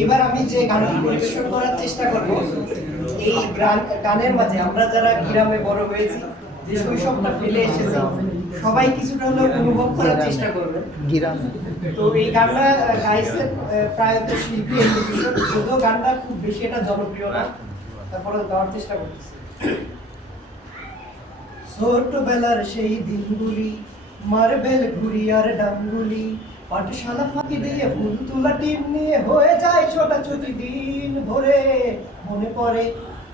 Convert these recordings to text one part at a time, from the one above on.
এবার আমি যে গানটি পরিবেশন করার চেষ্টা করব, এই গানের মাঝে আমরা যারা গ্রামে বড় হয়েছি, যে শৈশবটা ফেলে এসেছি, সবাই কিছুটা হলেও অনুভব করার চেষ্টা করবে। তো এই গানটা গাইছেন প্রায়ত শিল্পী যদিও গানটা খুব বেশি এটা জনপ্রিয় না, তারপরে গাওয়ার চেষ্টা করতেছি। ছোটবেলার সেই দিনগুলি, মার্বেল ঘুড়ি আর ডাঙ্গুলি, পাঠশালা ফাঁকি দিয়ে ফুল তোলা টিম নিয়ে হয়ে যায় ছোটাছুটি দিন ভরে। মনে পড়ে,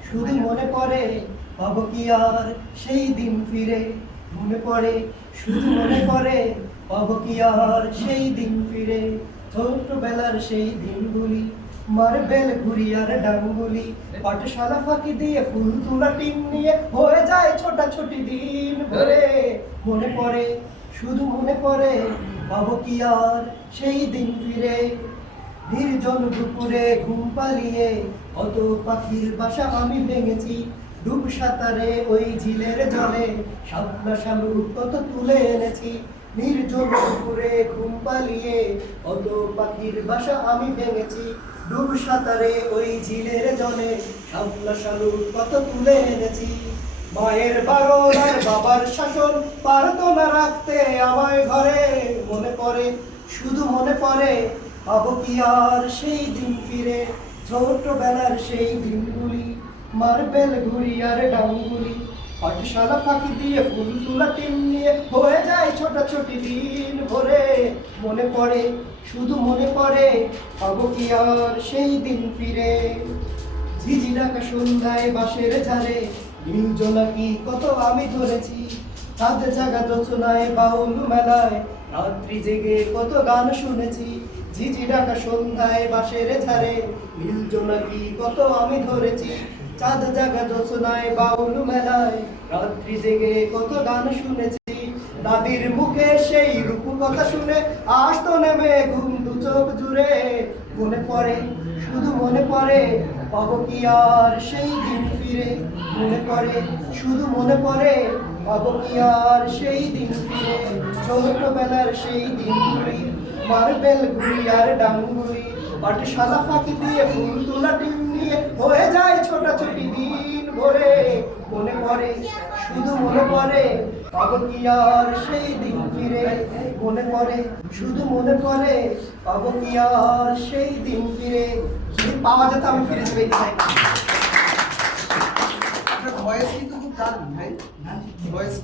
শুধু মনে পড়ে, পাবো কি আর সেই দিন ফিরে? মনে পড়ে, শুধু মনে পড়ে, পাবো কি আর সেই দিন ফিরে? ছোটবেলার সেই দিনগুলি, মার্বেল ঘুড়ি আর ডাঙ্গুলি, পাঠশালা ফাঁকি দিয়ে ফুল তোলা টিম নিয়ে হয়ে যায় ছোটাছুটি দিন ভরে। মনে পড়ে, শুধু মনে পড়ে, পাবো কি আর সেই দিন ফিরে? নির্জন দুপুরে ঘুম পালিয়ে কত পাখির বাসা আমি ভেঙেছি, ডুব সাঁতারে ওই ঝিলের জলে শাপলা শালুক কত তুলে এনেছি। নির্জন দুপুরে ঘুম পালিয়ে কত পাখির বাসা আমি ভেঙেছি, ডুব সাঁতারে ওই ঝিলের জলে শাপলা শালুক কত তুলে এনেছি। মায়ের বারণ আর বাবার শাসন পারতো না রাখতে আমায় ঘরে। মনে পড়ে, শুধু মনে পড়ে, পাবো কি আর সেই দিন ফিরে? ছোটবেলার সেই দিনগুলি, মার্বেল ঘুড়ি আর ডাঙ্গুলি, পাঠশালা ফাঁকি দিয়ে ফুল তোলা টিম নিয়ে হয়ে যায় ছোটাছুটি দিন ভরে। মনে পড়ে, শুধু মনে পড়ে, পাবো কি আর সেই দিন ফিরে? ঝিঝি ডাকা সন্ধ্যায় বাঁশের ঝাড়ে নীল জোনাকি কত আমি ধরেছি, চাঁদ জাগা যোচনায় বাউল মেলায় রাত্রি জেগে কত গান শুনেছি। ঝিঝি ডাকা সন্ধ্যায় বাঁশের ঝাড়ে নীল জোনাকি কত আমি ধরেছি, চাঁদ জাগা যোচনায় বাউল মেলায় রাত্রি জেগে কত গান শুনেছি। দাদির মুখে সেই রূপ কথা শুনে আসতো নেমে ঘুম দু চোখ জুড়ে। মনে পড়ে, শুধু মনে পড়ে, পাবো কি আর সেই দিন ফিরে? মনে পড়ে, শুধু মনে পড়ে, পাবো কি আর সেই দিন ফিরে? ছোটবেলার সেই দিনগুলি, মার্বেল ঘুড়ি আর ডাঙ্গুলি, পাঠশালা ফাঁকি দিয়ে ফুল তোলা টিম নিয়ে হয়ে যায় ছোটাছুটি দিন ভরে। মনে পড়ে, শুধু মনে পড়ে, পাবো কি আর সেই দিন ফিরে? মনে পড়ে, শুধু মনে পড়ে, পাবো কি আর সেই দিন ফিরে? যদি পাওয়া যেত আমি ফিরে যেতে চাই। আপনার ভয়েস কিন্তু খুব দারুণ ভাই, ভয়েস